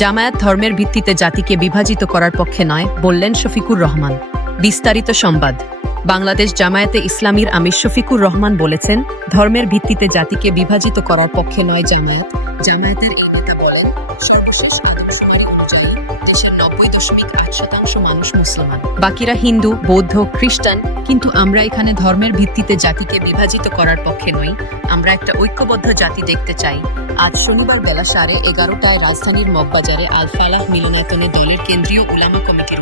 জামায়াত ধর্মের ভিত্তিতে জাতিকে বিভাজিত করার পক্ষে নয়, বললেন শফিকুর রহমান। বিস্তারিত সংবাদ। বাংলাদেশ জামায়াতে ইসলামীর আমির শফিকুর রহমান বলেছেন, ধর্মের ভিত্তিতে জাতিকে বিভাজিত করার পক্ষে নয় জামায়াত। জামায়াতের এই নেতা বলেন, সর্বশেষ আদমশুমারি অনুযায়ী দেশের নব্বই দশমিক আট শতাংশ মানুষ মুসলমান। বাকিরা হিন্দু, বৌদ্ধ, খ্রিস্টান, কিন্তু আমরা এখানে ধর্মের ভিত্তিতে জাতিকে বিভাজিত করার পক্ষে নই। আমরা একটা ঐক্যবদ্ধ জাতি দেখতে চাই। আজ শনিবার বেলা সাড়ে এগারোটায় রাজধানীর মগবাজারে আল ফালাহ মিলনায়তনে দলের কেন্দ্রীয় উলামা কমিটির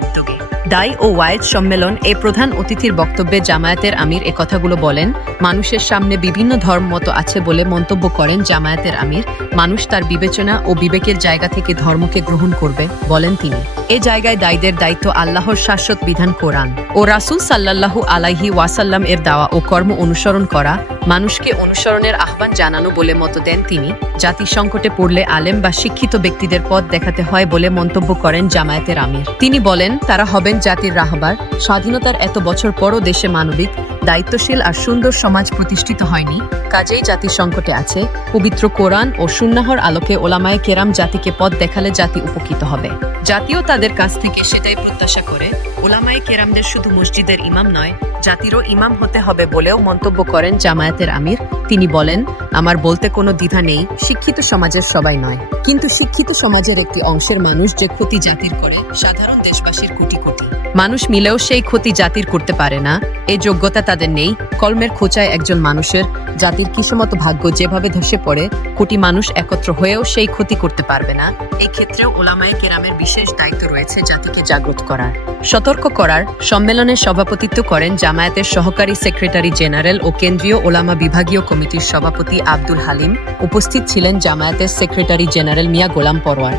দাই ও ওয়াইজ সম্মেলন এ প্রধান অতিথির বক্তব্যে জামায়াতের আমির এ কথাগুলো বলেন, মানুষের সামনে বিভিন্ন ধর্ম মতো আছে বলে মন্তব্য করেন জামায়াতের আমির, মানুষ তার বিবেচনা ও বিবেকের জায়গা থেকে ধর্মকে গ্রহণ করবে বলেন তিনি। এ জায়গায় দায়ীদের দায়িত্ব আল্লাহর শাশ্বত বিধান কোরআন ও রাসূল সাল্লাল্লাহু আলাইহি ওয়াসাল্লাম এর দাওয়া ও কর্ম অনুসরণ করা, মানুষকে অনুসরণের আহ্বান জানানো বলে মত দেন তিনি। জাতি সংকটে পড়লে আলেম বা শিক্ষিত ব্যক্তিদের পথ দেখাতে হয় বলে মন্তব্য করেন জামায়াতের আমির। তিনি বলেন, তারা হবেন জাতির রাহবার, স্বাধীনতার এত বছর পরও দেশে মানবিক, দায়িত্বশীল আর সুন্দর সমাজ প্রতিষ্ঠিত হয়নি। কাজেই জাতি সংকটে আছে, পবিত্র কোরআন ও সুন্নাহর আলোকে ওলামায়ে কেরাম জাতিকে পথ দেখালে জাতি উপকৃত হবে। জাতিও তাদের কাছ থেকে সেটাই প্রত্যাশা করে, ওলামায়ে কেরামদের শুধু মসজিদের ইমাম নয়, জাতিরও ইমাম হতে হবে বলেও মন্তব্য করেন জামায়াতের আমির। তিনি বলেন, আমার বলতে কোনো দ্বিধা নেই, শিক্ষিত সমাজের সবাই নয়। কিন্তু শিক্ষিত সমাজের একটি অংশের মানুষ যে ক্ষতি জাতির করে, সাধারণ দেশবাসীর কোটি কোটি। মানুষ মিলেও সেই ক্ষতি জাতির করতে পারে না। এই যোগ্যতা তাদের নেই। কলমের খোঁচায় একজন মানুষের জাতির কিসমত ভাগ্য যেভাবে ধসে পড়ে, কোটি মানুষ একত্র হয়েও সেই ক্ষতি করতে পারবে না। এই ক্ষেত্রেও ওলামায়ে কেরামের বিশেষ দায়িত্ব রয়েছে জাতিকে জাগ্রত করার। সতর্ক করার সম্মেলনে সভাপতিত্ব করেন জামায়াতের সহকারী সেক্রেটারি জেনারেল ও কেন্দ্রীয় ওলামা বিভাগীয় কমিটির সভাপতি আব্দুল হালিম। উপস্থিত ছিলেন জামায়াতের সেক্রেটারি জেনারেল মিয়া গোলাম পরোয়ার।